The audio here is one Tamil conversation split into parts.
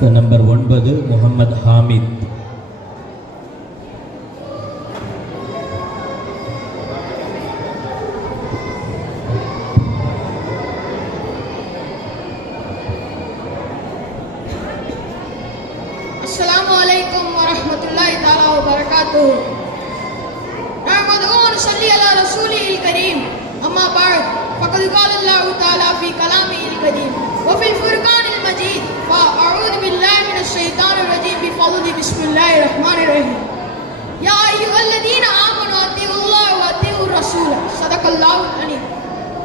नंबर 9 मोहम्मद हामिद। अस्सलामु अलैकुम वरहमतुल्लाहि तआला वबरकातुहू। नहमदुहू व नसल्ली अला रसूलिहिल करीम। अम्मा बाद फ़क़द क़ाल अल्लाहु तआला फ़ी कलामिहिल करीम व फ़िल फ़ुरक़ानिल मजीद फ़अऊज़ु बिल्लाहि मिनश शैतानिर रजीम बिफ़ज़्लि बिस्मिल्लाहिर रहमानिर रहीम। या अय्युहल्लज़ीना आमनू अतीउल्लाह व अतीउर रसूल सदक़ल्लाहुल अलीम।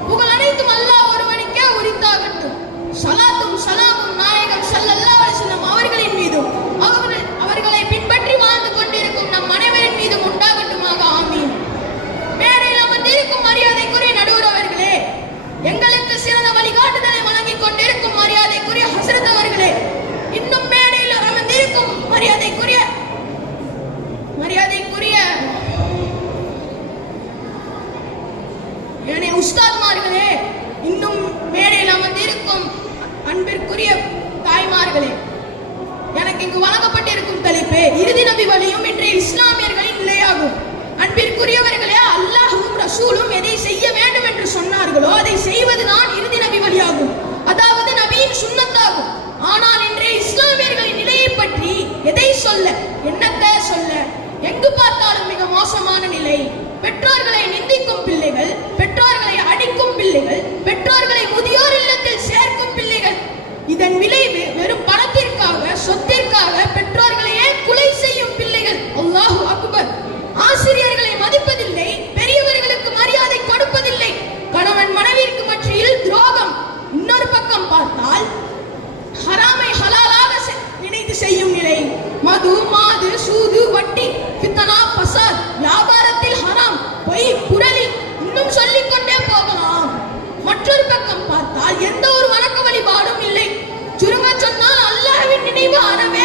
புகழ் அனைத்தும் அல்லாஹ் ஒருவனுக்கே உரித்தாகட்டும். ஸலாத்தும் ஸலாமும் நாயகம் ஸல்லல்லாஹு அலைஹி வஸல்லம் அவர்களின் மீதும் அவர்களை பின்பற்றி வாழ்ந்து கொண்டிருக்கும் நம் அனைவரின் மீதும் உண்டாகட்டுமாக. ஆமீன். மேடையில் அமர்ந்திருக்கும் மரியாதைக்குரிய நடுவர் அவர்களே, எங்களுக்கு சிறந்த வழிகாட்டுதலை வழங்கிக் கொண்டிருக்கும் மரியாதைக்குரிய ஹஸ்ரத் அவர்களே, இன்னும் மேடையில் அமர்ந்திருக்கும் மரியாதைக்குரிய உஸ்தாத்மார்களே, இன்னும் மேடையில் அமர்ந்திருக்கும் அன்பிற்குரிய தாய்மார்களே, எனக்கு இங்கு வழங்கப்பட்டிருக்கும் தலைப்பு இறுதி நபி வழியும் இன்றைய இஸ்லாமியர்களின் நிலையாகும். அன்பிற்குரியவர்களே, அல்லாஹ்வும் ரசூலும் எதை செய்ய வேண்டும் என்று சொன்னார்களோ அதை செய்வதுதான் இறுதி நபி வழியாகும், அதாவது நபியின் சுன்னத்தாகும். ஆனால் இன்றைய இஸ்லாமியர்களின் நிலையை பற்றி எதை சொல்ல, என்னத்தை சொல்ல, எங்கு பார்த்தாலும் மிக மோசமான நிலை. பெற்றோர்களை நிந்திக்கும் பிள்ளைகள், பெற்றோர்களை அடிக்கும் பிள்ளைகள், பெற்றோர்களை முதியோர் இல்லத்தில் சேர்க்கும் பிள்ளைகள். இதன் விளைவு வெறும் பணத்திற்காக, சொத்திற்காக பெற்றோர்களையே கொலை செய்யும் பிள்ளைகள். அல்லாஹு அக்பர். ஆசிரியர்களை மதிப்பதில்லை, பெரியவர்களுக்கு மரியாதை கொடுப்பதில்லை, கணவன் மனைவிற்கு மத்தியில் துரோகம். இன்னொரு பக்கம் பார்த்தால் ஹராமை ஹலாலாக நினைத்து செய்யும் நிலை. மது, மாது, சூது, வட்டி, ஃபித்னா, ஃபசாத், வியாபாரத்தில் ஹராம், பொய், புரளி, இன்னும் சொல்லிக் கொண்டே போகலாம். மற்றொரு பக்கம் பார்த்தால் எந்த ஒரு வணக்க வழிபாடும் இல்லை. சுருங்க சொன்னால் அல்லாஹ்வின் நினைவு அறவே